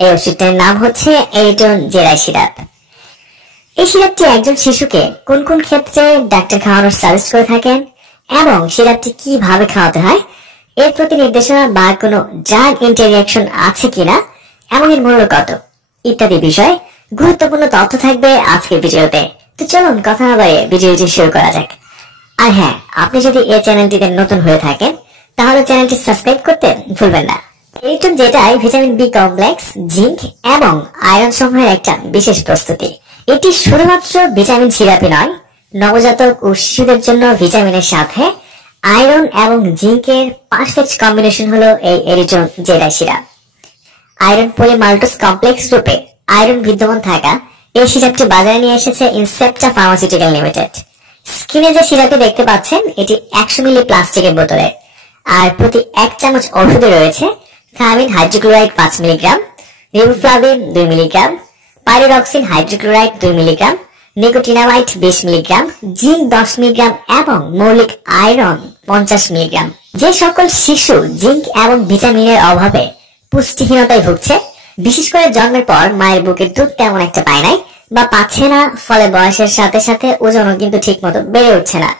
এই ওষুধটার নাম হচ্ছে এরিট্রন জেরাই সিরাপ। এই সিরাপটি একজন শিশুকে কোন কোন ক্ষেত্রে ডাক্তার খাওয়ানোর সাজেস্ট করে থাকেন এবং সিরাপটি কিভাবে খাওয়াতে হয়, এর প্রতি নির্দেশনা বা কোনো ড্রাগ ইন্টারঅ্যাকশন আছে কিনা এবং এর মূল্য কত ইত্যাদি বিষয়ে গুরুত্বপূর্ণ তথ্য থাকবে আজকের ভিডিওতে। তো চলুন কথা না বাড়িয়ে ভিডিওটি শুরু করা যাক। আর হ্যাঁ, আপনি যদি এই চ্যানেলটিতে নতুন হয়ে থাকেন তাহলে চ্যানেলটি সাবস্ক্রাইব করতে ভুলবেন না। এরিট্রন জেটাই ভিটামিন বি কমপ্লেক্স, জিঙ্ক এবং আয়রন সমূহের একটা বিশেষ প্রস্তুতি। এটি শুধুমাত্র ভিটামিন সিরাপই নয়, নবজাতক ও শিশুদের জন্য ভিটামিনের সাথে আয়রন এবং জিঙ্কের পারফেক্ট কম্বিনেশন হলো এই এরিট্রন জেটাই সিরাপ। আয়রন পলিমাল্টোজ কমপ্লেক্স রূপে আয়রন বিদ্যমান থাকা এই সিরাপটি বাজারে নিয়ে এসেছে ইনসেপ্টা ফার্মাসিউটিক্যাল লিমিটেড। স্ক্রিনে যে সিরাপটি দেখতে পাচ্ছেন এটি 100 মিলি প্লাস্টিকের বোতলে, আর প্রতি 1 চামচ ঔষধে রয়েছে thymine hydrochloride 5 milligram, riboflavin 2 milligram, pyridoxine hydrochloride 2 milligram, nicotinamide 20 milligram, zinc 10 milligram এবং মৌলিক আয়রন 50 মিলিগ্রাম। যে সকল শিশু জিঙ্ক এবং ভিটামিনের অভাবে পুষ্টিহীনতায় ভুগছে, বিশেষ করে জন্মের পর মায়ের বুকের দুধ তেমন একটা পায় নাই বা পাচ্ছে না, ফলে বয়সের সাথে সাথে ওজনও কিন্তু ঠিক মতো বেড়ে উঠছে না,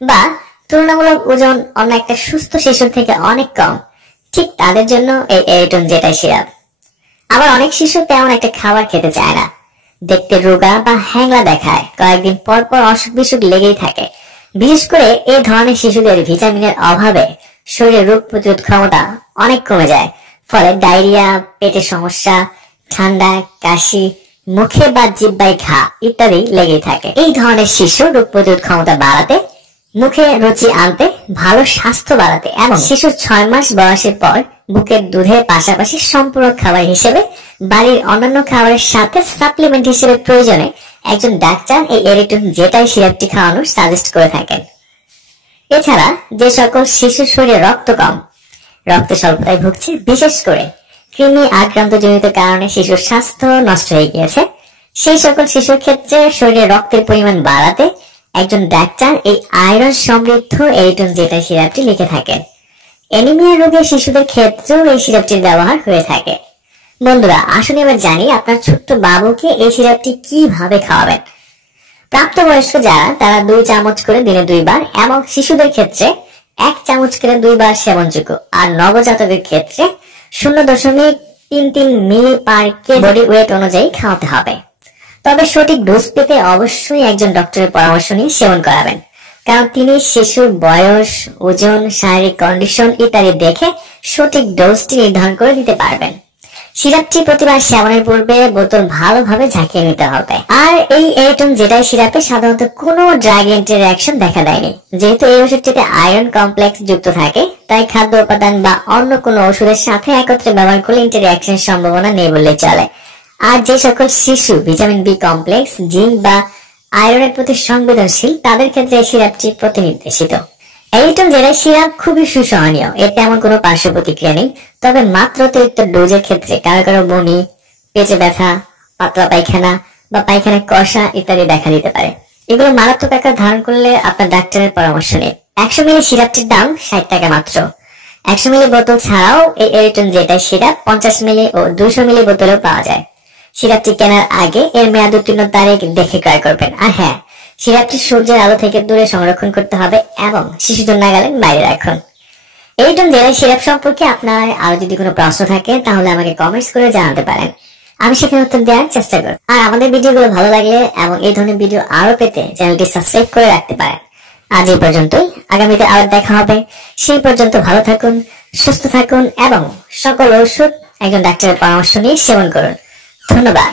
বা তুলনামূলক ওজন অন্য একটা সুস্থ শিশুর থেকে অনেক কম, ঠিক তাদের জন্য এই এরিট্রন জেটাই সিরাপ। আবার অনেক শিশু তেমন একটা খাবার খেতে চায় না, দেখতে রোগা বা হ্যাংলা দেখায়, কয়েকদিন পর পর অসুখ বিসুখ লেগেই থাকে। বিশেষ করে এই ধরনের শিশুদের ভিটামিনের অভাবে শরীরের রোগ প্রতিরোধ ক্ষমতা অনেক কমে যায়, ফলে ডায়রিয়া, পেটের সমস্যা, ঠান্ডা, কাশি, মুখে বা জিহ্বায় ঘা ইত্যাদি লেগেই থাকে। এই ধরনের শিশু রোগ প্রতিরোধ ক্ষমতা বাড়াতে, মুখে রুচি আনতে, ভালো স্বাস্থ্য বাড়াতে এবং শিশুর 6 মাস বয়সের পর বুকের দুধের পাশাপাশি সম্পূরক খাবার হিসেবে বাড়ির অন্যান্য খাবারের সাথে সাপ্লিমেন্ট হিসেবে প্রয়োজনে একজন ডাক্তার এই এরিট্রন জেটাই সিরাপটি খাওয়ানোর সাজেস্ট করে থাকেন। এছাড়া যে সকল শিশুর শরীরে রক্ত কম, রক্ত স্বল্পতায় ভুগছে, বিশেষ করে কৃমি আক্রান্ত জনিত কারণে শিশুর স্বাস্থ্য নষ্ট হয়ে গিয়েছে, সেই সকল শিশুর ক্ষেত্রে শরীরে রক্তের পরিমাণ বাড়াতে একজন ডাক্তার এই আয়রন সমৃদ্ধ এরিট্রন জেটাই সিরাপটি লিখে থাকেন। অ্যানিমিয়া রোগের শিশুদের ক্ষেত্রেও এই সিরাপটির ব্যবহার হয়ে থাকে। বন্ধুরা, আসুন এবার জানি আপনার ছোট্ট বাবুকে এই সিরাপটি কিভাবে খাওয়াবেন। প্রাপ্তবয়স্ক যারা, তারা 2 চামচ করে দিনে 2 বার এবং শিশুদের ক্ষেত্রে 1 চামচ করে 2 বার সেবনযোগ্য, আর নবজাতকের ক্ষেত্রে 0.33 মিলি পার কেজি বডি ওয়েট অনুযায়ী খাওয়াতে হবে। তবে সঠিক ডোজ পেতে অবশ্যই একজন ডক্টরের পরামর্শ নিয়ে সেবন করাবেন, কারণ তিনি শিশুর বয়স, ওজন, শারীরিক কন্ডিশন ইত্যাদি দেখে সঠিক ডোজটি নির্ধারণ করে দিতে পারবেন। সিরাপটি প্রতিবার সেবনের পূর্বে বোতল ভালোভাবে ঝাঁকিয়ে নিতে হবে। আর এই এরিট্রন জেটাই সিরাপে সাধারণত কোনো ড্রাগ ইন্টারঅ্যাকশন দেখা দেয়নি। যেহেতু এই ওষুধটিতে আয়রন কমপ্লেক্স যুক্ত থাকে, তাই খাদ্য উপাদান বা অন্য কোনো ওষুধের সাথে একত্রে ব্যবহার করলে ইন্টারঅ্যাকশনের সম্ভাবনা নেই বললেই চলে। আর যে সকল শিশু ভিটামিন বি কমপ্লেক্স, জিঙ্ক বা আয়রনের প্রতি সংবেদনশীল, তাদের ক্ষেত্রে এই সিরাপটি প্রতিনির্দেশিত। এরিট্রন জেটাই সিরাপ খুবই সুসহনীয়, এর তেমন কোনো পার্শ্ব প্রতিক্রিয়া নেই। তবে মাত্র অতিরিক্ত ডোজের ক্ষেত্রে কারো কারো বমি, পেটে ব্যথা, পাতলা পায়খানা বা পায়খানা কষা ইত্যাদি দেখা দিতে পারে। এগুলো মারাত্মক আকার ধারণ করলে আপনার ডাক্তারের পরামর্শ নিন। 100 মিলি সিরাপটির দাম 60 টাকা মাত্র। 100 মিলি বোতল ছাড়াও এই এরিট্রন জেটাই সিরাপ 50 মিলি ও 200 মিলি বোতলেও পাওয়া যায়। সিরাপটি কেনার আগে এর মেয়াদ উত্তীর্ণ তারিখ দেখে ক্রয় করবেন। আর হ্যাঁ, সিরাপটি সূর্যের আলো থেকে দূরে সংরক্ষণ করতে হবে এবং শিশুদের নাগালের বাইরে রাখুন। এরিট্রন জেটাই সিরাপ সম্পর্কে আপনার আরো যদি কোনো প্রশ্ন থাকে তাহলে আমাকে কমেন্টস করে জানাতে পারেন, আমি সেখানে উত্তর দেওয়ার চেষ্টা করব। আর আমাদের ভিডিওগুলো ভালো লাগলে এবং এই ধরনের ভিডিও আরো পেতে চ্যানেলটি সাবস্ক্রাইব করে রাখতে পারেন। আজ এই পর্যন্তই, আগামীতে আবার দেখা হবে। সেই পর্যন্ত ভালো থাকুন, সুস্থ থাকুন এবং সকল ওষুধ একজন ডাক্তারের পরামর্শ নিয়ে সেবন করুন। ধন্যবাদ।